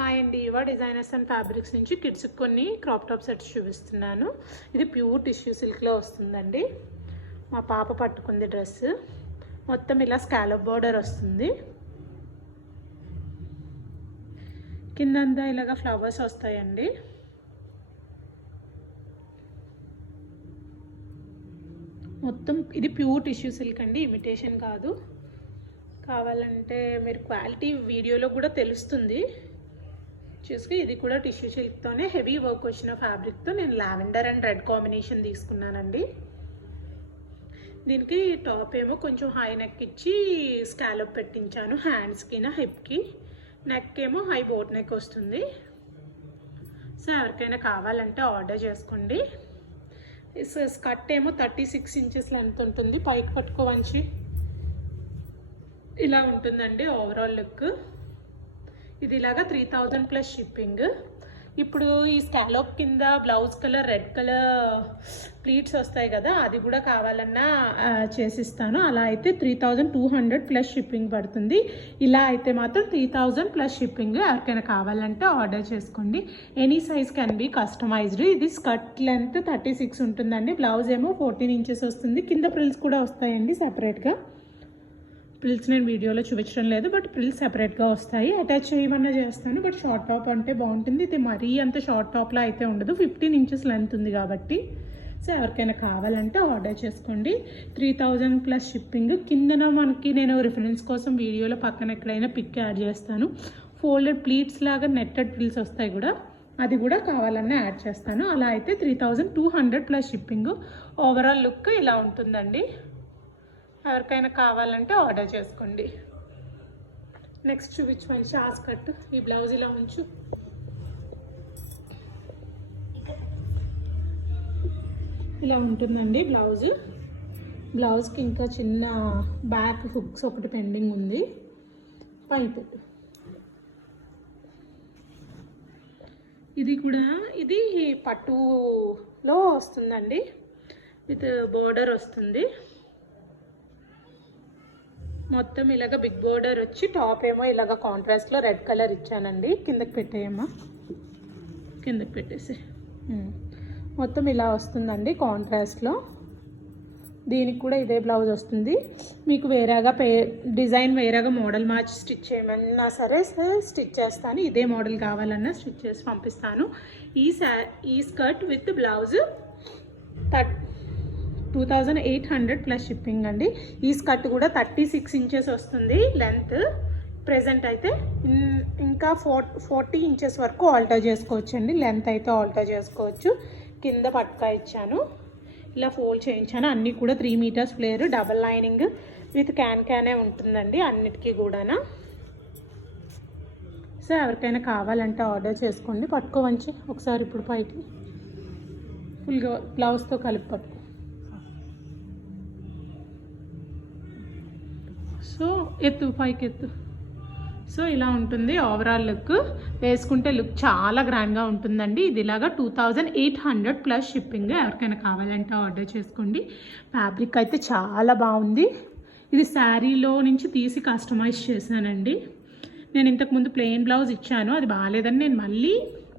Hi అండి, యువ designers and fabrics నుంచి కిడ్స్కి కొన్ని క్రాప్ టాప్ సెట్స్ చూపిస్తున్నాను. ఇది ప్యూర్ టిష్యూ సిల్క్లో వస్తుందండి. మా పాప పట్టుకుంది డ్రెస్. మొత్తం ఇలా స్కాలప్ బోర్డర్ వస్తుంది. కిందంతా ఇలాగా ఫ్లవర్స్ వస్తాయండి. మొత్తం ఇది ప్యూర్ టిష్యూ సిల్క్ అండి, ఇమిటేషన్ కాదు. కావాలంటే మీరు క్వాలిటీ వీడియోలో కూడా తెలుస్తుంది చూసుకు. ఇది కూడా టిష్యూ సిల్క్తోనే హెవీ వర్క్ వచ్చిన ఫ్యాబ్రిక్తో నేను లావెండర్ అండ్ రెడ్ కాంబినేషన్ తీసుకున్నానండి. దీనికి టాప్ ఏమో కొంచెం హై నెక్ ఇచ్చి స్కాలప్ పెట్టించాను. హ్యాండ్స్కి హిప్కి, నెక్ ఏమో హై బోట్ నెక్ వస్తుంది. సో ఎవరికైనా కావాలంటే ఆర్డర్ చేసుకోండి. స్కర్ట్ ఏమో 36 ఇంచెస్ లెంత్ ఉంటుంది. పైకి పట్టుకోవంచి ఇలా ఉంటుందండి ఓవరాల్ లుక్. ఇది ఇలాగా 3000 ప్లస్ షిప్పింగ్. ఇప్పుడు ఈ స్కాలప్ కింద blouse colour red colour pleats వస్తాయి కదా, అది కూడా కావాలన్నా చేసిస్తాను. అలా అయితే 3200 ప్లస్ షిప్పింగ్ పడుతుంది. ఇలా అయితే మాత్రం 3000 ప్లస్ షిప్పింగ్. ఎవరికైనా కావాలంటే ఆర్డర్ చేసుకోండి. Any size can be customized. ఇది స్కర్ట్ లెంత్ 36 ఉంటుందండి. బ్లౌజ్ ఏమో 14 ఇంచెస్ వస్తుంది. కింద ప్రిల్స్ కూడా వస్తాయండి సెపరేట్గా. ప్రిల్స్ నేను వీడియోలో చూపించడం లేదు, బట్ ప్రిల్స్ సెపరేట్గా వస్తాయి. అటాచ్ చేయమన్నా చేస్తాను, బట్ షార్ట్ టాప్ అంటే బాగుంటుంది. ఇది మరీ అంత షార్ట్ టాప్లో అయితే ఉండదు. 15 ఇంచెస్ లెంత్ ఉంది కాబట్టి. సో ఎవరికైనా కావాలంటే ఆర్డర్ చేసుకోండి. 3000 ప్లస్ షిప్పింగ్. కిందన మనకి నేను రిఫరెన్స్ కోసం వీడియోలో పక్కన ఎక్కడైనా పిక్ యాడ్ చేస్తాను. ఫోల్డెడ్ ప్లీట్స్ లాగా నెట్టెడ్ ప్రిల్స్ వస్తాయి కూడా, అది కూడా కావాలన్నా యాడ్ చేస్తాను. అలా అయితే 3200 ప్లస్ షిప్పింగ్. ఓవరాల్ లుక్ ఇలా ఉంటుందండి. ఎవరికైనా కావాలంటే ఆర్డర్ చేసుకోండి. నెక్స్ట్ చూపించమని షాస్ కట్. ఈ బ్లౌజ్ ఇలా ఉంచు. ఇలా ఉంటుందండి బ్లౌజ్. బ్లౌజ్కి ఇంకా చిన్న బ్యాక్ హుక్స్ ఒకటి పెండింగ్ ఉంది. పైపు ఇది కూడా ఇది పట్టులో వస్తుందండి. విత్ బోర్డర్ వస్తుంది. మొత్తం ఇలాగ బిగ్ బోర్డర్ వచ్చి టాప్ ఏమో ఇలాగ కాంట్రాస్ట్లో రెడ్ కలర్ ఇచ్చానండి. కిందకి పెట్టేయమ్మా, కిందకి పెట్టేసి. మొత్తం ఇలా వస్తుందండి కాంట్రాస్ట్లో. దీనికి కూడా ఇదే బ్లౌజ్ వస్తుంది. మీకు వేరేగా డిజైన్ వేరేగా మోడల్ మార్చి స్టిచ్ చేయమన్నా సరే స్టిచ్ చేస్తాను. ఇదే మోడల్ కావాలన్నా స్టిచ్ చేసి పంపిస్తాను. ఈ skirt with blouse 2800 plus shipping అండి. ఈ స్కర్ట్ కూడా 36 ఇంచెస్ వస్తుంది లెంత్. ప్రెజెంట్ అయితే ఇంకా 40 ఇంచెస్ వరకు ఆల్టర్ చేసుకోవచ్చు అండి. లెంత్ అయితే ఆల్టర్ చేసుకోవచ్చు. కింద పట్కా ఇచ్చాను, ఇలా ఫోల్డ్ చేయించాను. అన్నీ కూడా 3 meters flare, double lining with క్యానే ఉంటుందండి అన్నిటికీ కూడా. సో ఎవరికైనా కావాలంటే ఆర్డర్ చేసుకోండి. పట్టుకోవంచి ఒకసారి ఇప్పుడు పైకి ఫుల్గా బ్లౌజ్తో కలిపి పట్టుకో. సో ఎత్తు, పైకి ఎత్తు. సో ఇలా ఉంటుంది ఓవరాల్ లుక్. వేసుకుంటే లుక్ చాలా గ్రాండ్గా ఉంటుందండి. ఇది ఇలాగా 2800 ప్లస్ షిప్పింగ్. ఎవరికైనా కావాలంటే ఆర్డర్ చేసుకోండి. ఫ్యాబ్రిక్ అయితే చాలా బాగుంది. ఇది శారీలో నుంచి తీసి కస్టమైజ్ చేశానండి. నేను ఇంతకుముందు ప్లెయిన్ బ్లౌజ్ ఇచ్చాను, అది బాగాలేదని నేను మళ్ళీ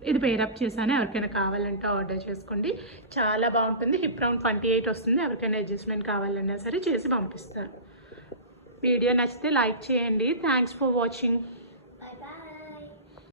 ఇది పేరప్ చేశాను. ఎవరికైనా కావాలంటే ఆర్డర్ చేసుకోండి. చాలా బాగుంటుంది. హిప్ రౌండ్ 28 వస్తుంది. ఎవరికైనా అడ్జస్ట్మెంట్ కావాలన్నా సరే చేసి పంపిస్తారు. వీడియో నచ్చితే లైక్ చేయండి. Thanks for watching.